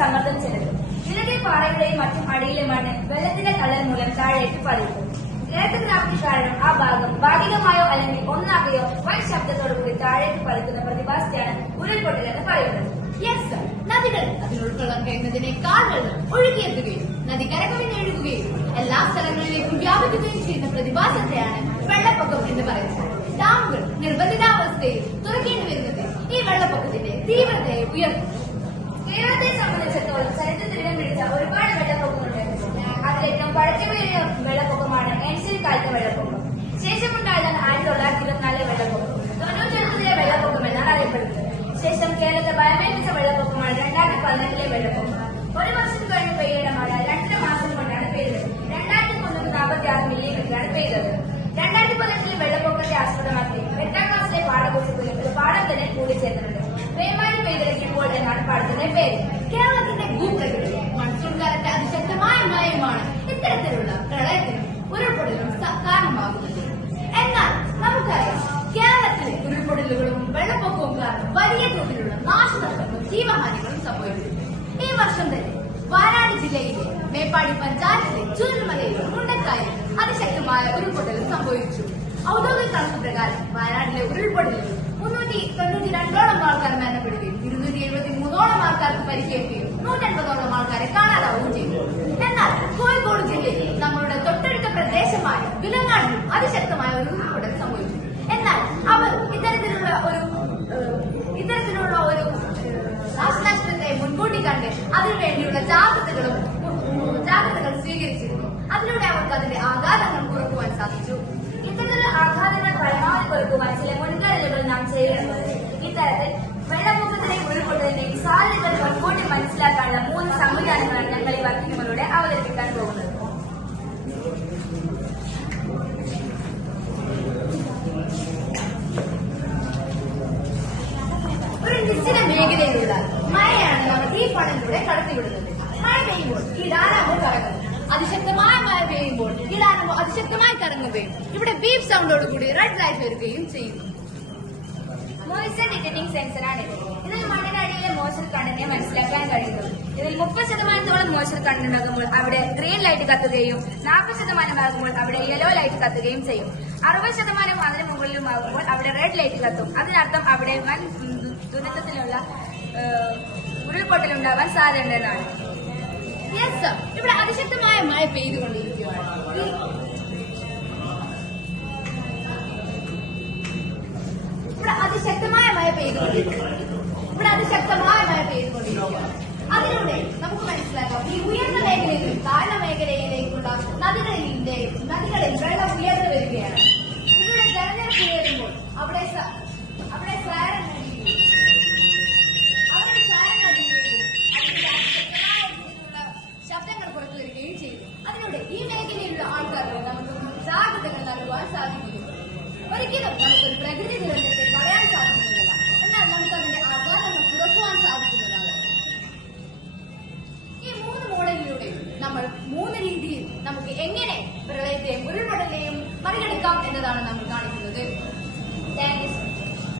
സമ്മർദ്ദം ചെലുത്തും. ഇലകിയ പാറയുടെയും മറ്റും അടിയിലെ മണ്ണ് വെള്ളത്തിന്റെ തള്ളൽ മൂലം താഴേക്ക് പതിക്കും. ഇലക്ട്രിക് ഗ്രാവിറ്റി കാരണം ആ ഭാഗം ഭാഗികമായോ അല്ലെങ്കിൽ ഒന്നാകയോ വൻ ശബ്ദത്തോടുകൂടി താഴേക്ക് പതിക്കുന്ന പ്രതിഭാസത്തെയാണ് ഉരുൾപൊട്ടൽ എന്ന് പറയുന്നത്. നദികൾ അതിനുൾക്കൊള്ളാൻ കഴിയുന്നതിനേക്കാൾ വെള്ളം ഒഴുകിയെത്തുകയും നദി കരകവിഞ്ഞൊഴുകുകയും എല്ലാ സ്ഥലങ്ങളിലേക്കും വ്യാപിക്കുകയും ചെയ്യുന്ന പ്രതിഭാസത്തെയാണ് വെള്ളപ്പൊക്കം എന്ന് പറയുന്നത്. ഡാമുകൾ നിർബന്ധിതാവസ്ഥയിൽ തുറക്കേണ്ടി വരുന്നത് ഈ വെള്ളപ്പൊക്കത്തിന്റെ തീവ്രതയെ ഉയർത്തും. കേരളത്തെ സംബന്ധിച്ചിടത്തോളം ചരിത്രത്തിൽ ഇടം പിടിച്ച ഒരുപാട് വെള്ളപ്പൊക്കമുണ്ട്. അതിലേറ്റവും പഴക്കമേറിയ വെള്ളപ്പൊക്കമാണ് ഏൻഷ്യൻ കാലത്തെ വെള്ളപ്പൊക്കം. ശേഷമുണ്ടായതാണ് 1924 വെള്ളപ്പൊക്കം. 1990 വെള്ളപ്പൊക്കം എന്നാണ് അറിയപ്പെടുന്നത്. ശേഷം കേരളത്തെ ഭയമേൽപ്പിച്ച വെള്ളപ്പൊക്കമാണ് 2018 വെള്ളപ്പൊക്കം. ഒരു വർഷം കഴിഞ്ഞ് പെയ്യേണ്ട മഴ 2 മാസം കൊണ്ടാണ് പെയ്തത്. 2346 മില്ലിമീറ്ററാണ് പെയ്തത്. 2018 വെള്ളപ്പൊക്കത്തെ ആസ്പദമാക്കി 8ാം ക്ലാസ്സിലെ പാഠപുസ്തകത്തിൽ ഒരു പാഠം തന്നെ കൂടിച്ചേർത്തിട്ടുണ്ട്. പേമാരി പെയ്തിറങ്ങിയപ്പോൾ എന്നാണ് പാഠത്തിന്റെ പേര്. കേരളത്തിന്റെ ഭൂപ്രകൃതി മൺസൂൺ കാലത്തെ അതിശക്തമായ മഴയുമാണ് ഇത്തരത്തിലുള്ള പ്രളയത്തിനും ഉരുൾപൊട്ടലും കാരണമാകുന്നത്. എന്നാൽ നമുക്കറിയാം, കേരളത്തിലെ ഉരുൾപൊട്ടലുകളും വെള്ളപ്പൊക്കവും കാരണം വലിയ തോതിലുള്ള നാശനഷ്ടങ്ങളും ജീവഹാനികളും സംഭവിക്കുന്നു. ഈ വർഷം തന്നെ വയനാട് ജില്ലയിലെ മേപ്പാടി പഞ്ചായത്തിലെ ചുരൽമലയിലും മുണ്ടക്കായും അതിശക്തമായ ഉരുൾപൊട്ടലും സംഭവിച്ചു. ഔദ്യോഗിക കണക്ക് പ്രകാരം വയനാട്ടിലെ ഉരുൾപൊട്ടലിൽ 392 ആൾക്കാർ മരണപ്പെടുകയും 273 ആൾക്കാർക്ക് പരിക്കേൽക്കുകയും 150 ആൾക്കാരെ കാണാതാവുകയും ചെയ്തു. എന്നാൽ കോഴിക്കോട് ജില്ലയിൽ നമ്മളുടെ തൊട്ടടുത്ത പ്രദേശമായ വിലങ്ങാടിലും അതിശക്തമായ ഒരു ഉരുൾപൊട്ടൽ സംഭവിച്ചു. എന്നാൽ അവർ ഇത്തരത്തിലുള്ള ഒരു നാശനഷ്ടത്തെ മുൻകൂട്ടി കണ്ട് അതിനുവേണ്ടിയുള്ള ജാഗ്രതകൾ സ്വീകരിച്ചിരുന്നു. അതിലൂടെ അവർക്ക് അതിന്റെ ആഘാതങ്ങൾ കുറക്കുവാൻ സാധിച്ചു. ഇത്തരത്തിലുള്ള ആഘാതങ്ങൾ പരമാവധി കുറക്കുവാൻ ചില മുൻകരുതലുകൾ നാം ചെയ്യേണ്ടതുണ്ട്. ഇത്തരത്തിൽ വെള്ളപ്പൊക്കത്തിനെയും ഉരുൾപൊട്ടലിനെയും സാധ്യതകൾ മുൻകൂട്ടി മനസ്സിലാക്കാനുള്ള 3 സംവിധാനങ്ങളാണ് ഞങ്ങൾ ഈ വർക്കിങ്ങിലൂടെ അവതരിപ്പിക്കാൻ പോകുന്നത്. ഒരു നിശ്ചിത മേഖലയിലുള്ള മഴയാണ് നമ്മൾ ഈ പണലിലൂടെ കടത്തിവിടുന്നത്. മഴ പെയ്യുമ്പോൾ ഈ ഡാനാമോ കറങ്ങുന്നു. അതിശക്തമായ മഴ പെയ്യുമ്പോൾ ഈ ഡാനാമോ അതിശക്തമായി കറങ്ങുകയും ഇവിടെ ബീപ് സൗണ്ടോടുകൂടി റെഡ് ലൈറ്റ് വരികയും ചെയ്യുന്നു. മോയ്സ്ചർ ഡിറ്റക്ടിംഗ് സെൻസറാണിത്. ഇതിൽ മണ്ണിനടിയിലെ മോയ്സ്ചർ കണ്ടന്റിനെ മനസ്സിലാക്കാൻ കഴിയുന്നു. ഇതിൽ 30% മോയ്സ്ചർ കണ്ടന്റ് ആകുമ്പോൾ അവിടെ ഗ്രീൻ ലൈറ്റ് കത്തുകയും 40% ആകുമ്പോൾ അവിടെ യെല്ലോ ലൈറ്റ് കത്തുകയും ചെയ്യും. 60% അതിന് മുകളിലും ആകുമ്പോൾ അവിടെ റെഡ് ലൈറ്റ് കത്തും. അതിനർത്ഥം അവിടെ വൻ ദുരന്തത്തിലുള്ള ഉരുൾപൊട്ടലുണ്ടാവാൻ സാധ്യതയുണ്ടെന്നാണ്. ഇവിടെ അതിശക്തമായ മഴ പെയ്തുകൊണ്ടിരിക്കുകയാണ്. അതിലൂടെ നമുക്ക് മനസ്സിലാക്കാം, ഈ ഉയർന്ന മേഖലയിൽ നിന്നും താഴ്ന്ന മേഖലയിലേക്കുള്ള നദികളിൽ വെള്ളം ഉയർന്നു വരികയാണ്. ഇതിലൂടെ ജലനിരപ്പ് ഉയരുമ്പോൾ അവിടെ സൈറൻ അടിക്കുകയും ശബ്ദങ്ങൾ പുറത്തു വരികയും ചെയ്തു. അതിലൂടെ ഈ മേഖലയിലുള്ള ആൾക്കാർക്ക് നമുക്ക് ജാഗ്രതകൾ നൽകുവാൻ സാധിക്കുന്നു. ഒരിക്കലും നമുക്കൊരു പ്രകൃതി ദുരന്തത്തെ തടയാൻ സാധിക്കുന്നതല്ല, എന്നാൽ നമുക്ക് അതിന്റെ ആഘാതങ്ങൾ കുറക്കുവാൻ സാധിക്കുന്നതാണ്. ഈ 3 മോഡലിലൂടെ നമ്മൾ 3 രീതിയിൽ നമുക്ക് എങ്ങനെ പ്രളയത്തെയും ഉരുൾപൊട്ടലിനെയും മറികടക്കാം എന്നതാണ് നമ്മൾ